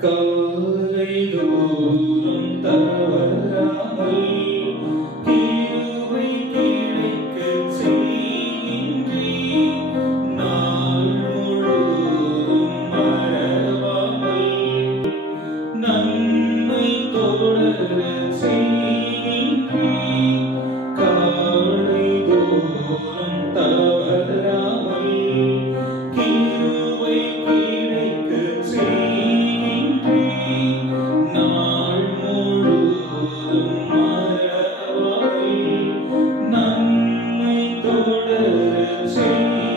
Kalidu. Lord, sing.